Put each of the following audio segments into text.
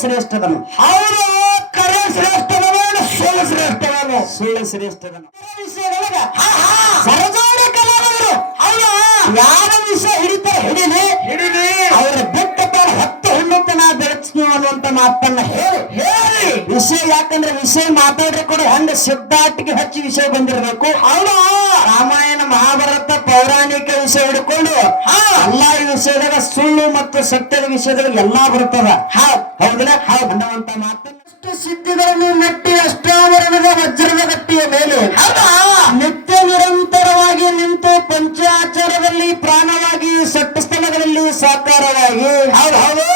ಶ್ರೇಷ್ಠದನು. ಅವನು ಕರೆ ಶ್ರೇಷ್ಠದವನು ಸುಳ್ಳು ಶ್ರೇಷ್ಠದನು ಸುಳ್ಳು ಶ್ರೇಷ್ಠದನು ವಿಷಯದೊಳಗ ಸರಜೋಡಿ ಕಲಾವಿದರು. ಹೌದಾ ಯಾವ ವಿಷಯ ಹಿಡಿತಾರೆ ಹಿಡಿಲಿ. ಹಿಡಿಲಿ. ಅವರ ಬಿಟ್ಟ ತಾನು ಹತ್ತು ನಾ ಬೆಳೆಸ್ತೀವಿ ಅನ್ನುವಂತ ಮಾತನ್ನ ಹೇಳಿ. ಹೇಳಿ. ವಿಷಯ ಯಾಕಂದ್ರೆ ವಿಷಯ ಮಾತಾಡ್ರೆ ಕೂಡ ಹಂಗ ಸಿದ್ಧಾಟಿಗೆ ಹಚ್ಚಿ ವಿಷಯ ಬಂದಿರಬೇಕು. ಅವನು ರಾಮಾಯಣ ಮಹಾಭಾರತ ವಿಷಯ ಹಿಡ್ಕೊಂಡು ಹಾ. ಎಲ್ಲಾ ಈ ವಿಷಯದಾಗ ಸುಳ್ಳು ಮತ್ತು ಸತ್ಯದ ವಿಷಯದಾಗ ಎಲ್ಲಾ ಬರ್ತದ. ಹಾ. ಹೌದಲ್ಲ ಮಾತು. ಅಷ್ಟು ಸಿದ್ಧಿಗಳನ್ನು ಮೆಟ್ಟಿ ಅಷ್ಟಾವರಣದ ವಜ್ರದ ಗಟ್ಟಿಯ ಮೇಲೆ. ಹೌದಾ? ನಿತ್ಯ ನಿರಂತರವಾಗಿ ನಿಂತು ಪಂಚಾಚಾರದಲ್ಲಿ ಪ್ರಾಣವಾಗಿ ಸಟ್ಟು ಸ್ಥಳಗಳಲ್ಲಿ ಸಾಕಾರವಾಗಿ. ಹೌದು ಹೌದು.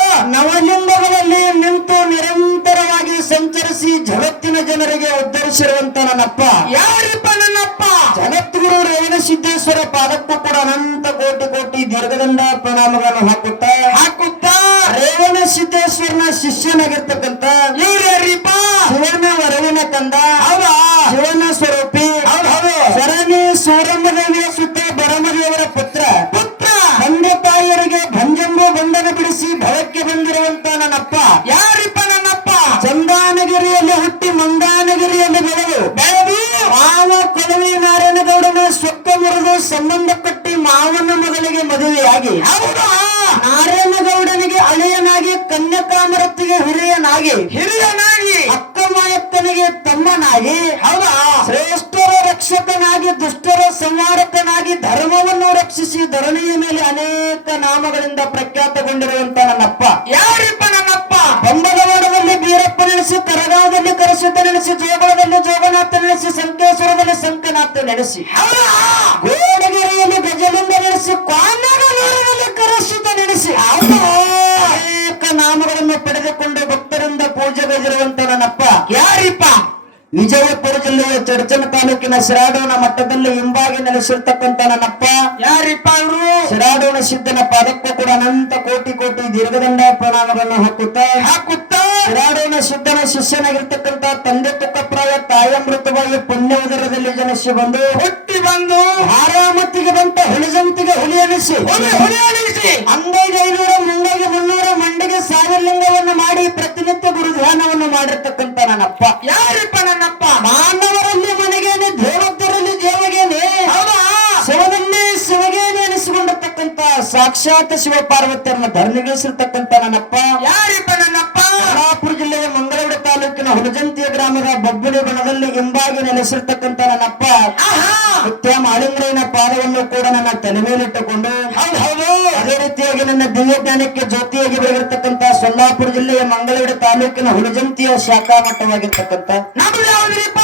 ಸಿದ್ದೇಶ್ವರನ ಶಿಷ್ಯನಾಗಿರ್ತಕ್ಕಂಥ ಇವ್ರು ಯಾರೀಪ ಶಿವನ ವರವಿನ ತಂದ ಹೌದಾ? ಶಿವನ ಸ್ವರೂಪಿ. ಹೌದು ಸರಣಿ ಸೂರಮ್ಮದೇವಿಯ ಸುತ್ತ ಬರಮದೇವರ ಪುತ್ರ. ಪುತ್ರ? ತಂದೆ ತಾಯಿಯರಿಗೆ ಭಂಜಂಬು ಬಂಧನ ಬಿಡಿಸಿ ಭಯಕ್ಕೆ ಬಂದಿರುವಂತ ನನ್ನಪ್ಪ. ಯಾರಿಪ್ಪ ನನ್ನಪ್ಪ? ಚಂದಾನಗಿರಿಯಲ್ಲಿ ಹುಟ್ಟಿ ಮಂದಾನಗಿರಿಯಲ್ಲಿ ಬೆಳೆದು ಬೆಳೆದು? ಮಾವ ಕೊಳವಿ ನಾರಾಯಣಗೌಡನ ಸೊಕ್ಕ ಮುರಿದು ಸಂಬಂಧ ಕಟ್ಟಿ ಮಾವನ ಮಗಳಿಗೆ ಮದುವೆಯಾಗಿ. ಹೌದಾ? ಕನ್ಯಕಾಮರತ್ತಿಗೆ ಹಿರಿಯನಾಗಿ ಹಿರಿಯನಾಗಿ ಅಕ್ಕ ಮಾಯಕ್ಕನಿಗೆ ತಮ್ಮನಾಗಿ ಹೌದಾ? ಶ್ರೇಷ್ಠರ ರಕ್ಷಕನಾಗಿ ದುಷ್ಟರ ಸಂಹಾರಕನಾಗಿ ಧರ್ಮವನ್ನು ರಕ್ಷಿಸಿ ಧರಣಿಯ ಮೇಲೆ ಅನೇಕ ನಾಮಗಳಿಂದ ಪ್ರಖ್ಯಾತಗೊಂಡಿರುವಂತ ನನ್ನಪ್ಪ. ಯಾರಿಪ್ಪ ನನ್ನಪ್ಪ? ಬಂಬಲವಾಡದಲ್ಲಿ ಬೀರಪ್ಪ ನೆನೆಸಿ ಕರಗಾವದಲ್ಲಿ ಕರಸುತ್ತ ನೆನೆಸಿ ಜೋಗಳದಲ್ಲಿ ಜೋಗನಾಥ ನೆನೆಸಿ ಸಂಕೇಶ್ವರದಲ್ಲಿ ಸಂಕನಾಥ ನೆನೆಸಿ. ಹೌದಾ? ಪೂಜೆಗೈದಿರುವಂತ ನನ್ನಪ್ಪ ಯಾರಿಪ್ಪ? ವಿಜಯಪುರ ಜಿಲ್ಲೆಯ ಚಡ್ಚನ ತಾಲೂಕಿನ ಶಿರಾಡೋಣ ಮಟ್ಟದಲ್ಲಿ ಹಿಂಬಾಗಿ ನೆಲೆಸಿರ್ತಕ್ಕಂತ ನನ್ನಪ್ಪ. ಯಾರಿಪ್ಪ ಅವರು ಶಿರಾಡೋಣ ಸಿದ್ದನಪ್ಪ ಪಾದಕ್ಕೂ ಕೂಡ ಅನಂತ ಕೋಟಿ ಕೋಟಿ ದೀರ್ಘದಂಡ ಪ್ರಣಾಮಗಳನ್ನು ಹಾಕುತ್ತಾ ಹಾಕುತ್ತಾ? ಶಿರಾಡೋಣ ಸಿದ್ದನ ಶಿಷ್ಯನಾಗಿರ್ತಕ್ಕಂತ ತಂದೆ ತುಕ್ಕಪ್ರಾಯ ತಾಯಮೃತವಾಗಿ ಪುಣ್ಯ ಉದರದಲ್ಲಿ ಜನಿಸಿ ಬಂದು ಹುಟ್ಟಿ ಬಂದು ಆರಾಮತ್ತಿಗೆ ಬಂತ ಹುಳಿಜಂತಿಗೆ ಹುಲಿ ಎನಿಸಿ ಹುಲಿ ಹುಲಿ ಅಳಿಸಿ ಅಂಗೈಗೆ ಐನೂರ ಮುನ್ನೂರ ಮಂಡಿಗೆ ಸಾವಿರ ಲಿಂಗವನ್ನು ಮಾಡಿ ಪ್ರತಿನಿತ್ಯ ಗುರು ಧ್ಯಾನವನ್ನು ಮಾಡಿರ್ತಕ್ಕಂಥ ನನ್ನಪ್ಪ. ಯಾರಿಪ್ಪ ನನ್ನಪ್ಪ? ಮಾನವರಲ್ಲಿ ಮನೆಗೇನೆ ದೇವದ್ದರಲ್ಲಿ ದೇವಗೇನೆ. ಹೌದಾ? ಶಿವನಲ್ಲಿ ಶಿವಗೇನೆ ಅನಿಸಿಕೊಂಡಿರ್ತಕ್ಕಂಥ ಸಾಕ್ಷಾತ್ ಶಿವ ಪಾರ್ವತಿಯನ್ನು ಧರಣಿಗಿಳಿಸಿರ್ತಕ್ಕಂಥ ನನ್ನಪ್ಪ. ಯಾರಿಪ್ಪ ನನ್ನಪ್ಪ ಕೊಲ್ಲಾಪುರ ಜಿಲ್ಲೆಯ ಮಂಗಳೂರು ತಾಲೂಕಿನ ಹುಲಜಂತಿಯ ಗ್ರಾಮದ ಬಬ್ಬುಡಿ ಬಣದಲ್ಲಿ ಹಿಂಬಾಗಿ ನೆಲೆಸಿರ್ತಕ್ಕಂಥ ನನ್ನಪ್ಪ ನಿತ್ಯ ಮಾಳಿಂಗ್ರಯ್ಯನ ಪಾದವನ್ನು ಕೂಡ ನನ್ನ ತಲೆ ಮೇಲಿಟ್ಟುಕೊಂಡು ಅದೇ ರೀತಿಯಾಗಿ ನನ್ನ ದಿವ್ಯ ಜ್ಞಾನಕ್ಕೆ ಜ್ಯೋತಿಯಾಗಿ ಬೆಳಗಿರ್ತಕ್ಕಂಥ ಸೊಲ್ಲಾಪುರ ಜಿಲ್ಲೆಯ ಮಂಗಳೂರು ತಾಲೂಕಿನ ಹುಳಜಂತಿಯ ಶಾಖಾ ಯಾವ್ದ್ರಿಪ್ಪ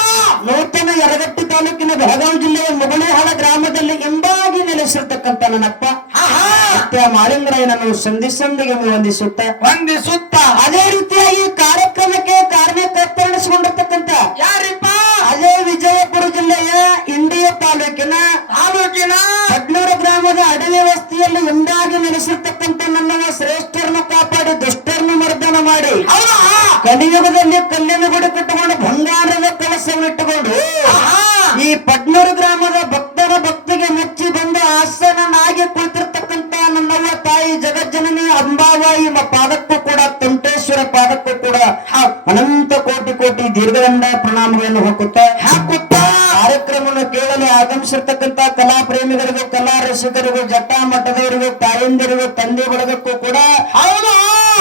ನೂತನ ಯರಗಟ್ಟಿ ತಾಲೂಕಿನ ಬೆಳಗಾವಿ ಜಿಲ್ಲೆಯ ಮುಗಳೇಹಾಳ ಗ್ರಾಮದಲ್ಲಿ ಹಿಂಬಾಗಿ ನೆಲೆಸಿರ್ತಕ್ಕಂತ ನನ್ನಪ್ಪ ನಿತ್ಯ ಸಂಧಿಸಂದಿಗೆ ಸಂಧಿ ಸಂಧಿಗೆ ವಂದಿಸುತ್ತ ವಂದಿಸುತ್ತ! ಅದೇ ರೀತಿಯಾಗಿ ತಾಲೂಕಿನ ತಾಲೂಕಿನ ಹಡ್ನೂರು ಗ್ರಾಮದ ಅಡವಿ ವಸ್ತಿಯಲ್ಲಿ ಒಂದಾಗಿ ನೆಲೆಸಿರ್ತಕ್ಕಂಥ ನನ್ನವ ಶ್ರೇಷ್ಠರನ್ನು ಕಾಪಾಡಿ ದುಷ್ಟರನ್ನು ಮರ್ದನ ಮಾಡಿ. ಕಲಿಯುಗದಲ್ಲಿ ಕಲ್ಲಿನ ಗುಡಿ ಕಟ್ಟುಕೊಂಡು ಬಂಗಾರದ ಕಲಸವನ್ನು ಇಟ್ಟುಕೊಂಡು ಈ ಪಡ್ನೂರು ಗ್ರಾಮದ ಭಕ್ತರ ಭಕ್ತಿಗೆ ಮೆಚ್ಚಿ ಬಂದು ಆಸನನಾಗಿ ಕುಳಿತಿರ್ತಕ್ಕಂಥ ನನ್ನವ್ವ ತಾಯಿ ಜಗಜ್ಜನನಿ ಅಂಬಾಬಾಯಿ ಎಂಬ ಪಾದಕ್ಕೂ ಕೂಡ ತುಂಟೇಶ್ವರ ಪಾದಕ್ಕೂ ಕೂಡ ಅನಂತ ಕೋಟಿ ಕೋಟಿ ದೀರ್ಘದಂಡ ಪ್ರಣಾಮಗಳನ್ನು ಹಾಕುತ್ತಾ ಆಗಮಿಸಿರ್ತಕ್ಕಂಥ ಕಲಾ ಪ್ರೇಮಿಗಳಿಗೂ ಕಲಾ ರಸಿಕರಿಗೂ ಜಟ್ಟ ಮಠದವರಿಗೂ ತಾಯಂದಿರಿಗೂ ತಂದೆ ಬಳಗಕ್ಕೂ ಕೂಡ ಹೌದಾ.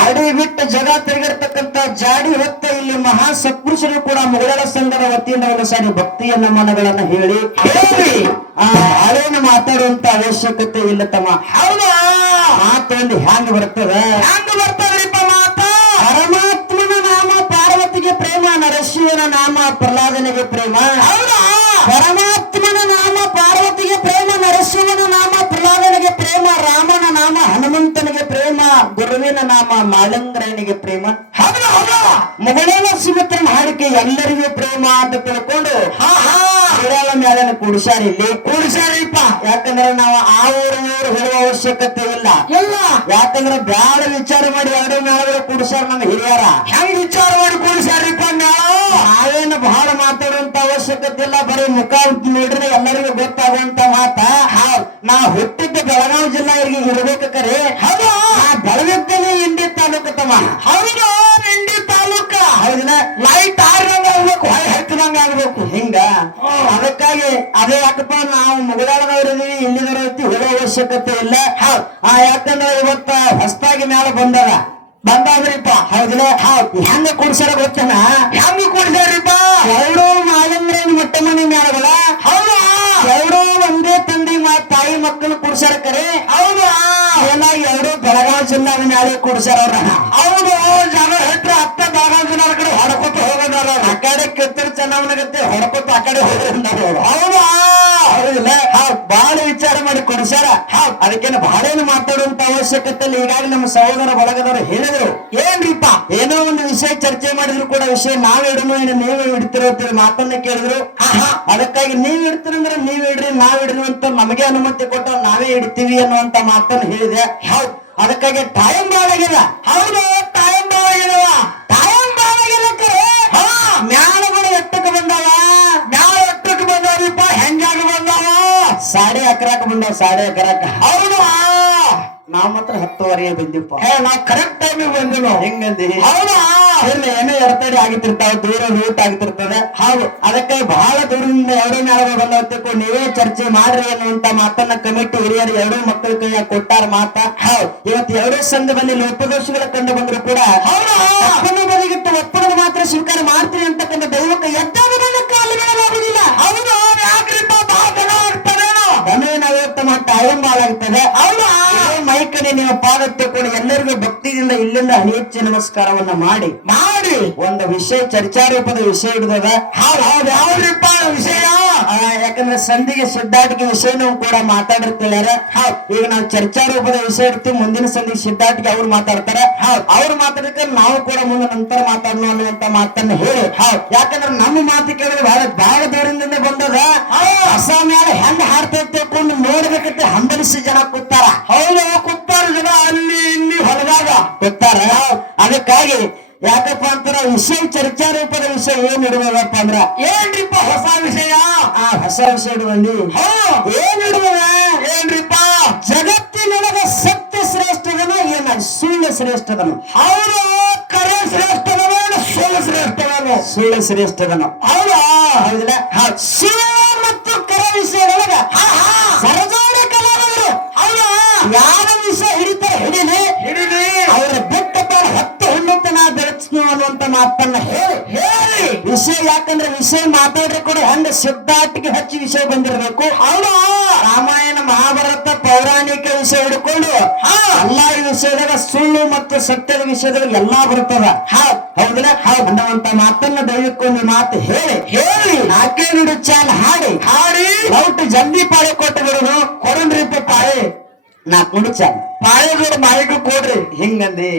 ಅಡಿ ಬಿಟ್ಟು ಜಗ ತಿರುಗಿರ್ತಕ್ಕಂಥ ಜಾಡಿ ಹೊತ್ತ ಇಲ್ಲಿ ಮಹಾ ಸತ್ಪುರುಷರು ಕೂಡ ಮುಗಳ ಸಂಘದ ವತಿಯಿಂದ ಒಂದು ಸಾರಿ ಭಕ್ತಿಯ ನಮನಗಳನ್ನ ಹೇಳಿ ಹೇಳಿ. ಆ ಹಳೇನ ಮಾತಾಡುವಂತ ಅವಶ್ಯಕತೆ ಇಲ್ಲ ತಮ್ಮ. ಹೌದಾ. ಒಂದು ಹ್ಯಾಂಗ ಬರ್ತದ? ಬರ್ತದ್ರಿಪ್ಪ ಮಾತ? ಪರಮಾತ್ಮನ ನಾಮ ಪಾರ್ವತಿಗೆ ಪ್ರೇಮ ನರಶಿವನ ನಾಮ ಪ್ರಹ್ಲಾದನಿಗೆ ಪ್ರೇಮ. ಹೌದಾ. ಗುರುವಿನ ನಾಮ ಮಾಳಂಗ್ರನಿಗೆ ಪ್ರೇಮ. ಮುಗಳೇನ ಸುಮಿತ್ರನ ಹಾಡಿಕೆ ಎಲ್ಲರಿಗೂ ಪ್ರೇಮ ಅಂತ ತಿಳ್ಕೊಂಡು ಹಾ ಮೇಲೆ ಕೂಡಿಸ್ಯಾರ ಇಲ್ಲಿ ಕೂಡಿಸಾರಿಪ್ಪ ಯಾಕಂದ್ರೆ ನಾವು ಆ ಊರು ಊರು ಹೇಳುವ ಅವಶ್ಯಕತೆ ಇಲ್ಲ. ಎಲ್ಲ ಯಾಕಂದ್ರೆ ಬ್ಯಾಡ ವಿಚಾರ ಮಾಡಿ ಎರಡು ಮೇಳಗಳು ಕೂಡಿಸ್ಯಾರ ನಮ್ಮ ಹಿರಿಯರ. ಹೆಂಗ್ ವಿಚಾರ ಮಾಡಿ ಬಹಳ ಮಾತಾಡುವಂತ ಬರ್ತದಿಲ್ಲ ಬರೀ ಮುಖ ನೋಡ್ರಿ ಎಲ್ಲರಿಗೂ ಗೊತ್ತಾಗುವಂತ ಮಾತ. ನಾ ಹುಟ್ಟಿದ್ದ ಬೆಳಗಾವಿ ಜಿಲ್ಲಾ ಇರ್ಬೇಕು ಕರೆ. ಹೌದು. ಆ ಬೆಳಗಿದ್ದೇನೆ ಇಂಡಿ ತಾಲೂಕು ತಮ್ಮ. ಹೌದು ಇಂಡಿ ತಾಲೂಕ. ಹೌದಿನ ಲೈಟ್ ಆರ್ನಂಗ ಆಗ್ಬೇಕು ಹೊಳೆ ಹತ್ತಿದಂಗ ಆಗ್ಬೇಕು. ಹಿಂಗ? ಅದಕ್ಕಾಗಿ ಅದೇ ಯಾಕಪ್ಪ ನಾವು ಮುಗಿದಾಳನವ್ರಿದೀವಿ ಇಲ್ಲಿನ ರೀತಿ ಹೋಗೋ ಅವಶ್ಯಕತೆ ಇಲ್ಲ. ಹೌದು. ಆ ಯಾಕಂದ್ರೆ ಇವತ್ತ ಹೊಸದಾಗಿ ಮೇಲೆ ಬಂದದ ಬಂದಾದ್ರಿಪ್ಪ. ಹೌದಿಲ್ಲ ಹೆಂಗ ಕುಡ್ಸ್ಯಾರ ಗೊತ್ತನ? ಹೆಂಗ ಕೊಡ್ಸಾರಿಪ್ಪ ಎರಡು ಮಾಲಿಂಗ್ರೇನ್ ಮೊಟ್ಟ ಮನೆ ಮಾಡಲ್ಲ ಹೌದಾ? ಎರಡು ಒಂದೇ ತಂದೆ ಮಾ ತಾಯಿ ಮಕ್ಕಳು ಕೊಡ್ಸಾರ ಕರೆ? ಹೌದಾ? ಎಲ್ಲ ಎರಡು ಬೆಳಗಾವಿ ಜಿಲ್ಲಾ ಮ್ಯಾಲೆ ಕೊಡ್ಸಾರ ಅವ್ರ ಹೌದು ಜಾಗ ಹೆಟ್ರ ಅತ್ತ ಜಿಲ್ಲಾ ಕಡೆ ಹೊಡ್ಕೊತ ಹೋಗೋದಾರ ಆ ಕಡೆ ಕಿತ್ತೂರು ಚೆನ್ನಮ್ಮನಗತ್ತೆ ಹೊಡ್ಕೊತ ಆ ಕಡೆ ಹೋಗಿರ್ತಾರೆ ಹೌದಾ ಬಹಳ ವಿಚಾರ ಮಾಡಿ ಕೊಡ್ಸ್ಯಾರ ಅದಕ್ಕೇನು ಬಹಳ ಏನು ಮಾತಾಡುವಂತ ಅವಶ್ಯಕತೆ ಇಲ್ಲ ಈಗಾಗಲೇ ನಮ್ಮ ಸಹೋದರ ಬಳಗದವರು ಹೇಳಿದ್ರು. ಏನ್ರಿಪ್ಪ? ಏನೋ ಒಂದು ವಿಷಯ ಚರ್ಚೆ ಮಾಡಿದ್ರು ಕೂಡ ವಿಷಯ ನಾವ್ ಇಡೋನು ಏನು ನೀವೇ ಇಡ್ತಿರೋ ಅಂತ ಮಾತನ್ನ ಕೇಳಿದ್ರು. ಅದಕ್ಕಾಗಿ ನೀವ್ ಇಡ್ತೀರಂದ್ರೆ ನೀವ್ ಇಡ್ರಿ ನಾವ್ ಇಡ್ರಿ ಅಂತ ನಮಗೆ ಅನುಮತಿ ಕೊಟ್ಟು ನಾವೇ ಇಡ್ತೀವಿ ಅನ್ನುವಂತ ಮಾತನ್ನ ಹೇಳಿದೆ. ಹೌದ್. ಅದಕ್ಕಾಗಿ ಟೈಮ್ ಬಾಳಾಗ್ಯದ. ಹೌದು. ಟೈಮ್ ಬಾಳಾಗಿಲ್ಲ ಟೈಮ್ ಬಾಳಾಗಿಲ್ಲ ಹಾ. ಮ್ಯಾಲಗಳು ಸಾಡೆ ಅಕರಾಕ ಬಂದಾವ ಸಾಡೆ ಅಕರಾಕ ಹೌದು? ನಾವ್ ಮಾತ್ರ ಹತ್ತುವರೆಗೆ ಬಂದಿಪ್ಪ ನಾವ್ ಕರೆಕ್ಟ್ ಟೈಮಿಗೆ ಬಂದಿಲ್ಲ ಹೆಂಗಂದಿ? ಹೌದಾ? ಇಲ್ಲ ಏನೋ ಎಡತಡಿ ಆಗಿತಿರ್ತಾವ ದೂರ ರೂಟ್ ಆಗ್ತಿರ್ತದೆ ಹೌದು. ಅದಕ್ಕೆ ಬಹಳ ದೂರದಿಂದ ಎರಡೂ ನಾಳೆ ಬಂದವತ್ತಿಗೂ ನೀವೇ ಚರ್ಚೆ ಮಾಡ್ರಿ ಅನ್ನುವಂತ ಮಾತನ್ನ ಕಮಿಟಿ ಹಿರಿಯರು ಎರಡೂ ಮಕ್ಕಳ ಕೈಯ ಕೊಟ್ಟಾರ ಮಾತ ಹೌದು. ಇವತ್ತು ಎರಡೂ ಸಂದರ್ಭದಲ್ಲಿ ಲೋಪದೋಷಗಳ ಕಂಡು ಬಂದ್ರು ಕೂಡ ಹೌದಾ? ಬಾಳಾಗ್ತದೆ ಹೌದಾ ಮೈ ಕಡೆ ನೀವು ಪಾದ ತೆಕ್ಕೊಂಡು ಎಲ್ಲರಿಗೂ ಭಕ್ತಿಯಿಂದ ಇಲ್ಲಿಂದ ಅಣಿಯಚ್ಚಿ ನಮಸ್ಕಾರವನ್ನ ಮಾಡಿ ಮಾಡಿ ಒಂದು ವಿಷಯ ಚರ್ಚಾರೂಪದ ವಿಷಯ ಹಿಡಿದದ. ಯಾವ್ದ್ರಿಪ್ಪ ವಿಷಯ. ಯಾಕಂದ್ರೆ ಸಂಧಿಗೆ ಸಿದ್ಧಾಟಿಕೆ ವಿಷಯನೂ ಕೂಡ ಮಾತಾಡಿರ್ತಿದ್ದಾರೆ ಈಗ ನಾವು ಚರ್ಚಾ ರೂಪದ ವಿಷಯ ಇಡ್ತೀವಿ ಮುಂದಿನ ಸಂಧಿಗೆ ಸಿದ್ಧಾಟಿಕೆ ಅವ್ರು ಮಾತಾಡ್ತಾರೆ. ಅವ್ರು ಮಾತಾಡಕ್ಕೆ ನಾವು ಕೂಡ ಮುಂದೆ ನಂತರ ಮಾತಾಡೋಣ ಅನ್ನುವಂತ ಮಾತನ್ನ ಹೇಳಿ. ಯಾಕಂದ್ರೆ ನಮ್ಮ ಮಾತು ಕೇಳಿದ್ರೆ ಬಹಳ ಬಹಳ ದೂರದಿಂದ ಬಂದದ. ಅಸಾಮ್ಯಾಲ ಮೇಲೆ ಹೆಂಗ್ ಹಾಡ್ತಾ ತಿಳ್ಕೊಂಡು ನೋಡ್ಬೇಕಂತ ಹಂಬಲಿಸಿ ಜನ ಕೂತಾರ. ಹೌದು ಕುತ್ತಾರ ಜನ ಅಲ್ಲಿ ಕೂತಾರ ಅದಕ್ಕಾಗಿ ಯಾಕಪ್ಪ ಅಂತಾರ ವಿಷಯ ಚರ್ಚಾ ರೂಪದ ವಿಷಯ ಏನ್ ಇಡ್ಬೋದಪ್ಪ ಅಂದ್ರ ಏನ್ರಿಪ್ಪ ಹೊಸ ವಿಷಯ? ಆ ಹೊಸ ವಿಷಯ ಇಡುವಲ್ಲಿ ಹೋ ಏನ್ ಇಡುವ ಏನ್ರಿಪ್ಪ? ಜಗತ್ತಿನೊಳಗ ಸತ್ಯ ಶ್ರೇಷ್ಠದನ ಏನ? ಸುಳ್ಳು ಶ್ರೇಷ್ಠದನು. ಅವರು ಕರೆ ಶ್ರೇಷ್ಠದವೇನು ಸುಳ್ಳು ಶ್ರೇಷ್ಠವೇನು. ಸುಳ್ಳು ಶ್ರೇಷ್ಠದನು. ಹೌದಾ. ಹೌದಿಲ್ಲ? ಸುಳ್ಳು ಮತ್ತು ಕರ ವಿಷಯದೊಳಗ ಸರಜೋಡ ಕಲಾವಿದರು. ಹೌದಾ. ಯಾರ ವಿಷಯ ಮಾತನ್ನ ಹೇಳಿ ಹೇಳಿ. ವಿಷಯ ಯಾಕಂದ್ರೆ ವಿಷಯ ಮಾತಾಡ್ರೆ ಕೂಡ ಹೆಂಗ ಸಿದ್ಧಾರ್ಥಿಗೆ ಹಚ್ಚಿ ವಿಷಯ ಬಂದಿರಬೇಕು. ಹೌದಾ? ರಾಮಾಯಣ ಮಹಾಭಾರತ ಪೌರಾಣಿಕ ವಿಷಯ ಹಿಡ್ಕೊಂಡು ಎಲ್ಲಾ ಈ ವಿಷಯದಾಗ ಸುಳ್ಳು ಮತ್ತು ಸತ್ಯದ ವಿಷಯದಾಗ ಎಲ್ಲಾ ಬರ್ತದ. ಹೌದಿಲ್ಲ ಹೌದು ಅನ್ನುವಂತ ಮಾತನ್ನ ದಯವಿಟ್ಕೊಂಡು ಮಾತು ಹೇಳಿ. ಹೇಳಿ. ನಾಲ್ಕೇ ನುಡಿ ಚಾಲ್ ಹಾಡಿ. ಹಾಡಿ. ಔಟ್ ಜಲ್ದಿ ಪಾಳೆ ಕೊಟ್ಟು ಕೊರನ್ ರೀತಿ ಪಾಳೆ. ನಾ ನುಡಿ ಚಾಲ್. ಪಾಳೆಗಳು ಮಾಯಿಗೂ ಕೊಡ್ರಿ. ಹಿಂಗಂದಿ.